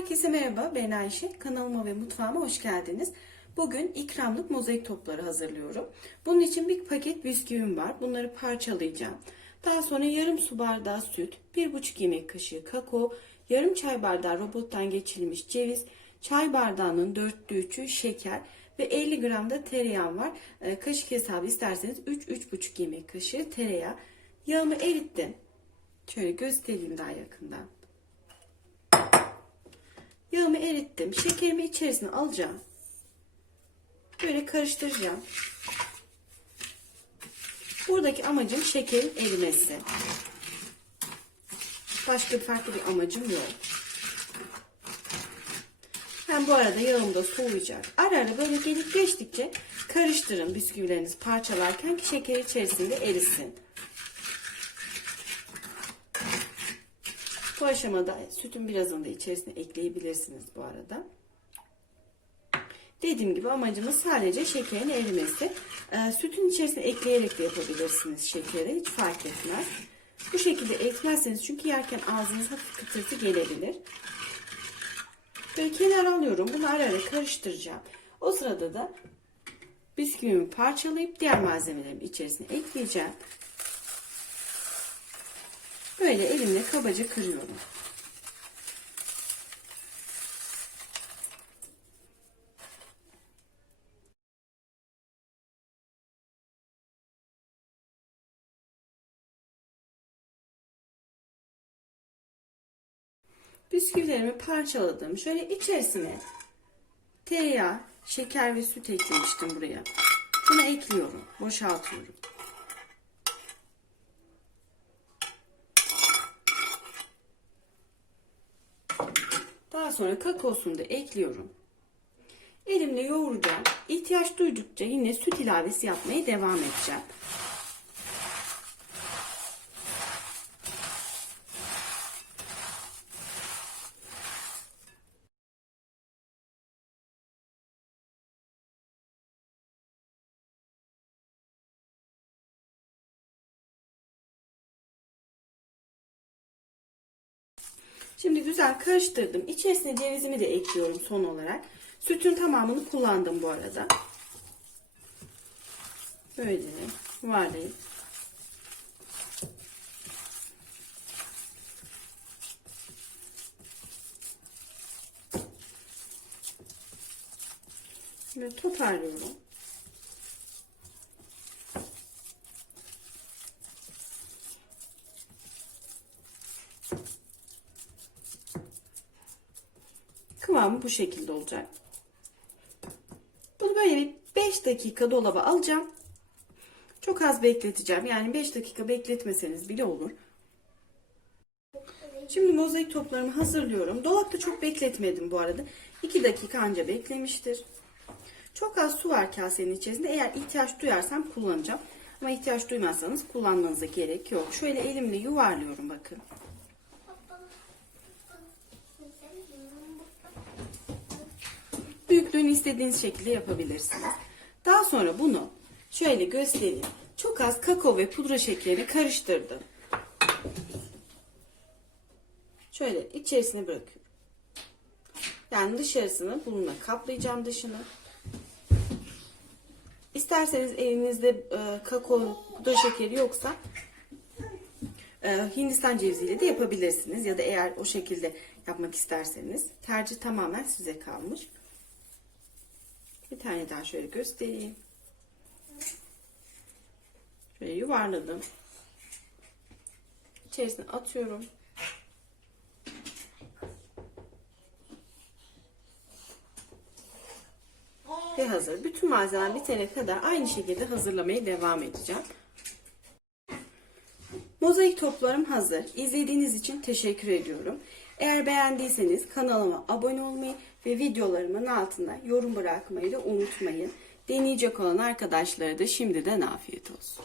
Herkese merhaba, ben Ayşe. Kanalıma ve mutfağıma hoş geldiniz. Bugün ikramlık mozaik topları hazırlıyorum. Bunun için bir paket bisküvim var. Bunları parçalayacağım. Daha sonra yarım su bardağı süt, 1,5 yemek kaşığı kakao, yarım çay bardağı robottan geçirilmiş ceviz, çay bardağının dörtte üçü şeker ve 50 gram da tereyağım var. Ee, Kaşık hesabı isterseniz 3-3,5 yemek kaşığı tereyağı. Yağımı erittim. Şöyle göstereyim daha yakından. Yağımı erittim. Şekerimi içerisine alacağım. Böyle karıştıracağım. Buradaki amacım şekerin erimesi. Başka farklı bir amacım yok. Hem bu arada yağım da soğuyacak. Ara ara böyle gelip geçtikçe karıştırın bisküvilerinizi parçalarken ki şeker içerisinde erisin. Bu aşamada sütün birazını da içerisine ekleyebilirsiniz bu arada. Dediğim gibi amacımız sadece şekerin erimesi. Ee, sütün içerisine ekleyerek de yapabilirsiniz şekeri. Hiç fark etmez. Bu şekilde eklerseniz çünkü yerken ağzınız hafif kıtırtı gelebilir. Böyle kenara alıyorum. Bunu ara ara karıştıracağım. O sırada da bisküvimi parçalayıp diğer malzemelerimi içerisine ekleyeceğim. Böyle elimle kabaca kırıyorum. Bisküvilerimi parçaladım. Şöyle içerisine tereyağı, şeker ve süt eklemiştim buraya. Bunu ekliyorum. Boşaltıyorum. Daha sonra kakaosunu da ekliyorum. Elimle yoğuracağım. İhtiyaç duydukça yine süt ilavesi yapmaya devam edeceğim. Şimdi güzel karıştırdım. İçerisine cevizimi de ekliyorum son olarak. Sütün tamamını kullandım bu arada. Böyle yuvarlayıp Böyle toparlıyorum. Kıvamı bu şekilde olacak. Bunu böyle bir 5 dakika dolaba alacağım. Çok az bekleteceğim. Yani 5 dakika bekletmeseniz bile olur. Şimdi mozaik toplarımı hazırlıyorum. Dolapta çok bekletmedim bu arada. 2 dakika anca beklemiştir. Çok az su var kasenin içerisinde. Eğer ihtiyaç duyarsam kullanacağım. Ama ihtiyaç duymazsanız kullanmanıza gerek yok. Şöyle elimle yuvarlıyorum bakın. Büyüklüğünü istediğiniz şekilde yapabilirsiniz. Daha sonra bunu şöyle göstereyim. Çok az kakao ve pudra şekerini karıştırdım. Şöyle içerisine bırakıyorum. Yani dışarısını bununla kaplayacağım dışını. İsterseniz evinizde e, kakao, pudra şekeri yoksa e, Hindistan ceviziyle de yapabilirsiniz. Ya da eğer o şekilde yapmak isterseniz tercih tamamen size kalmış. Bir tane daha şöyle göstereyim. Şöyle yuvarladım. İçerisine atıyorum. Ve hazır. Bütün malzeme bitene kadar aynı şekilde hazırlamaya devam edeceğim. Mozaik toplarım hazır. İzlediğiniz için teşekkür ediyorum. Eğer beğendiyseniz kanalıma abone olmayı ve videolarımın altına yorum bırakmayı da unutmayın. Deneyecek olan arkadaşlara da şimdiden afiyet olsun.